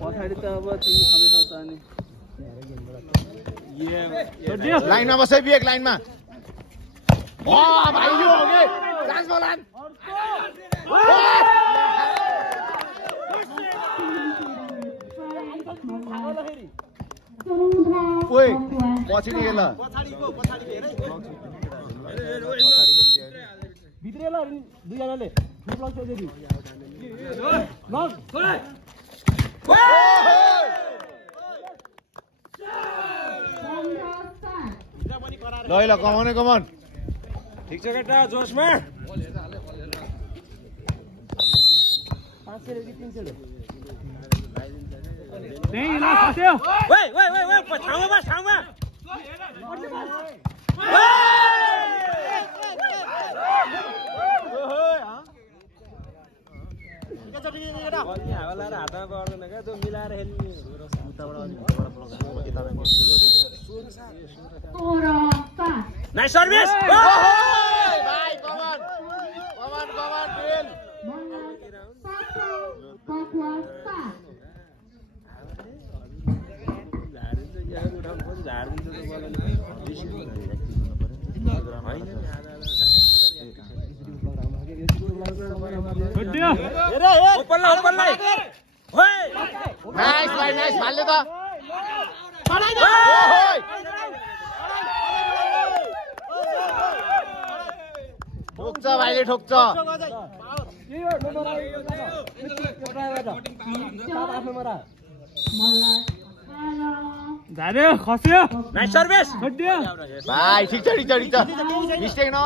पछाडि त अब तिमी छँदैछौ त अनि लाइनमा बस है बिएक लाइनमा भाइ यो हो के चान्स बोलान ओइ पछि नि ल भित्र ल दुई जनाले ठुलो सोधेरी ल ल कमाउने कमान ठीक छ केटा जोसमा 500 कि 300 नहीं ना खस्यो ओइ ठाउँमा हातमा पर्दैन क्या त्यो मिलाएर खेल्ने नाइस सर्भिस भाइ कमान ड्रिल नाइस भाइ नाइस हाल्यो त ठोक्छ भाइले ठोक्छ झार्यो खस्यो नाइस सर्भिस भाइ ठिक छ मिस्टेक न